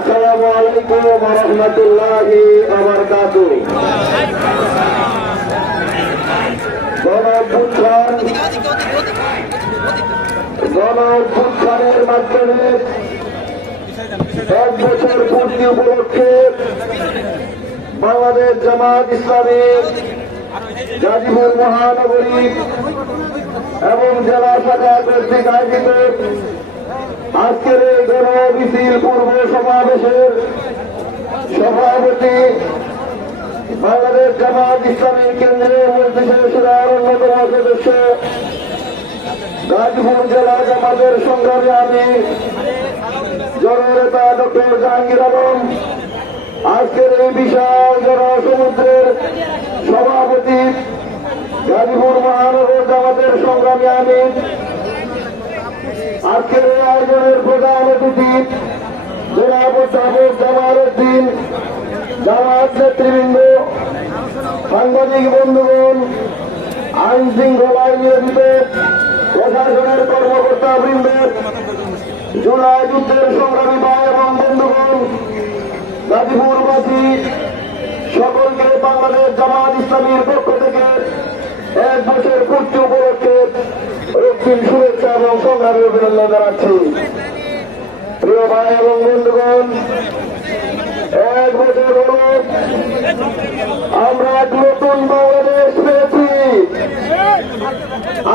আসসালামু আলাইকুম ওয়া রাহমাতুল্লাহি ওয়া বারাকাতুহু। গণঅভ্যুত্থানের মাধ্যমে 1 বছর পূর্তি উপলক্ষে বাংলাদেশ জামাত ইসলামী গাজীপুর মহানগরী এবং জেলা শাখা কর্তৃক আয়োজিত আজকের এই গণমিছিল পূর্ব সমাবেশের সভাপতি বাংলাদেশ জামাত ইসলামী কেন্দ্রীয় মজলিসের সুরার অন্যতম সদস্য গাজীপুর জেলা জামাতের সংগ্রামী আমির জননেতা ডক্টর জাহাঙ্গীর আলম, আজকের এই বিশাল জনসমুদ্রের সভাপতি গাজীপুর মহানগর জামাতের সংগ্রামী আমির, আজকের এই আয়োজনের প্রধান অতিথি জনাব অধ্যাপক জামাল উদ্দিন, জামাত নেতৃবৃন্দ, সাংবাদিক বন্ধুগণ, আইন শৃঙ্খলায় নিয়োজিত প্রশাসনের কর্মকর্তা বৃন্দ, জুলাই যুদ্ধের সংগ্রামী ভাই এবং বন্ধুগণ, গাজীপুরবাসী সকলকে বাংলাদেশ জামাত ইসলামীর পক্ষ থেকে 1 বছর পূর্তি উপলক্ষে রক্তিম শুভেচ্ছা এবং সংগ্রামী অভিনন্দন জানাচ্ছি। প্রিয় ভাই এবং বন্ধুগণ, 1 বছর হল আমরা এক নতুন বাংলাদেশ পেয়েছি।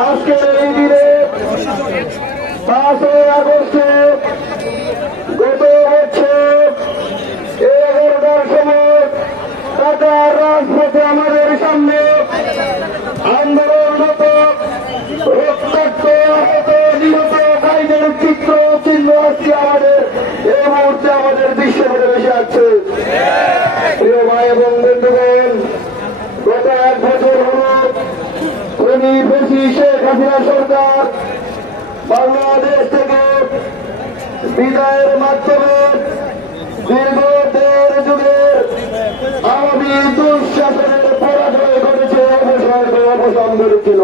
আজকের এই দিনে 5 আগস্টে গত বছর 11টার সময় ঢাকার রাজপথে আমাদের সামনে আন্দোলনরত রক্তাক্ত আহত নিহত ভাইদের চিত্র চিহ্ন আজকে আমাদের এই মুহূর্তে আমাদের দৃশ্যপটে ভেসে আসছে। প্রিয় ভাই এবং বন্ধুগণ, গত 1 বছর হল শেখ হাসিনা সরকার বাংলাদেশ থেকে বিদায়ের মাধ্যমে দীর্ঘ 1.5 যুগের আওয়ামী দুঃশাসনের পরাজয় ঘটেছে, অবসান ঘটেছিল।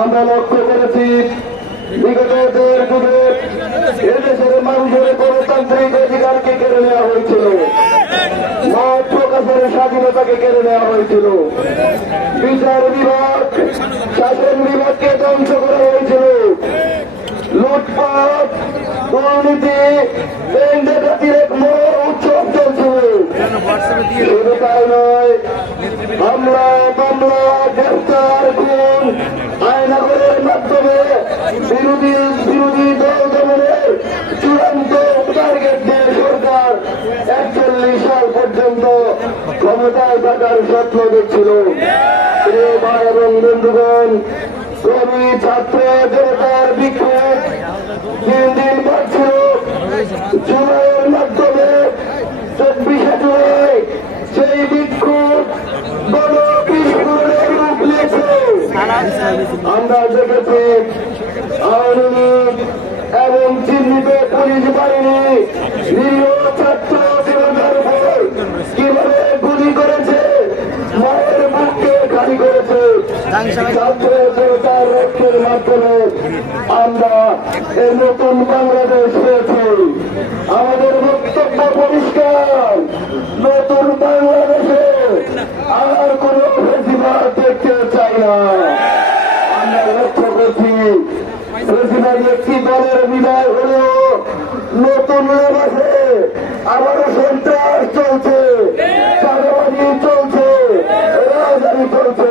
আমরা লক্ষ্য করেছি বিগত 1.5 যুগে এদেশের মানুষের গণতান্ত্রিক অধিকারকে কেড়ে নেওয়া হয়েছিল, মত প্রকাশের স্বাধীনতাকে কেড়ে নেওয়া হয়েছিল, বিচার বিভাগ শাসন বিভাগকে ধ্বংস করা হয়েছিল, লুটপাট দুর্নীতি জাতির এক মহা উৎসব চলছিল। শুধু তাই নয়, হামলা মামলা গ্রেফতার খুন আইনাগরের মাধ্যমে বিরোধী দল দমনের চূড়ান্ত টার্গেট দিয়ে সরকার 41 সাল পর্যন্ত ক্ষমতায় থাকার স্বপ্ন দেখছিল। প্রিয় ভাই এবং বন্ধুগণ, কবি ছাত্র জনতার বিক্ষোভ দিন দিন বাড়ছিল। জুলাইয়ের মাধ্যমে 24শে জুলাই সেই বিক্ষোভ গণবিস্ফোরণের রূপ নিয়েছে। আমরা দেখেছি আওয়ামী লীগ এবং চিহ্নিত পুলিশ বাহিনী নিরীহ ছাত্র জনতার উপর কিভাবে গুলি করেছে, মায়ের বুককে খালি করেছে। ছাত্র জনতার রক্তের মাধ্যমে আমরা এই নতুন বাংলাদেশ পেয়েছি। আমাদের বক্তব্য পরিষ্কার, নতুন বাংলাদেশে আর কোন ফেসিবাদ দেখতে চাই না। আমরা লক্ষ্য করছি ফেসিবাদ একটি দলের বিদায় হলেও নতুন লেবাসে আবারও সন্ত্রাস চলছে, চাঁদাবাজি চলছে, রাজধানী চলছে।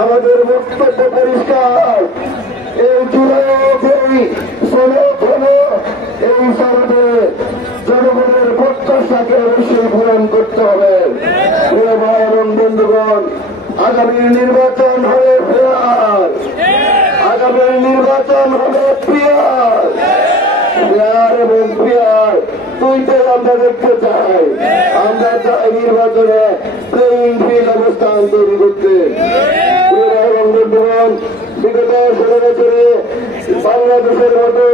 আমাদের বক্তব্য পরিষ্কার, এই জুলাই সনদ হল এই সনদে জনগণের প্রত্যাশাকে অবশ্যই পূরণ করতে হবে। প্রিয় ভাই এবং বন্ধুগণ, আগামী নির্বাচন হবে ফেয়ার, আগামী নির্বাচন হবে পিয়ার, ফেয়ার এবং পিয়ার দুইটাই আমরা দেখতে চাই। আমরা চাই নির্বাচনে প্লেইং ফিল্ড অবস্থান তৈরি করতে। প্রিয় ভাই এবং বন্ধুগণ, বিগত 16 বছরে বাংলাদেশের মতো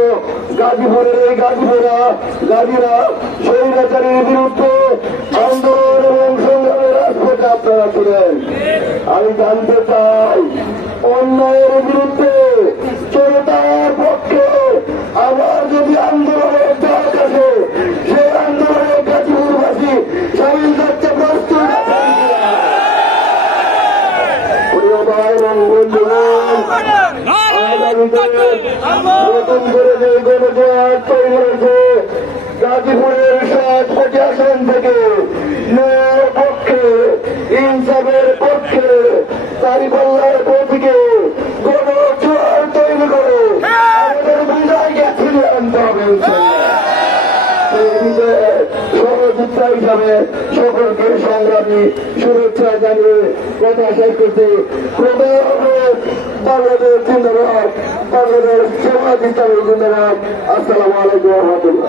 গাজীপুরের এই গাজীরা স্বৈরাচারীর বিরুদ্ধে আন্দোলন এবং সংগ্রামের রাজপথে আপনারা ছিলেন। আমি জানতে চাই, অন্যায়ের বিরুদ্ধে জনতার পক্ষে আবার যদি আন্দোলনের ডাক আসে আগামীতে নতুন করে যে গণজোয়ার তৈরি হয়েছে গাজীপুরের 7 কোটি আসন থেকে ন্যায়ের পক্ষে, ইনসাফের পক্ষে, চারিপাল্লার প্রতীকে গণজোয়ার তৈরি করে আমাদের বিজয়কে ফিরিয়ে আনতে হবে। সহযোদ্ধা হিসাবে সকলকে সংগ্রামী শুভেচ্ছা জানিয়ে কথা শেষ করতে বাংলাদেশ জিন্দাবাদ, বাংলাদেশ জামাত ইসলামী জিন্দাবাদ। আসসালামু আলাইকুম রহমতুল্লাহ।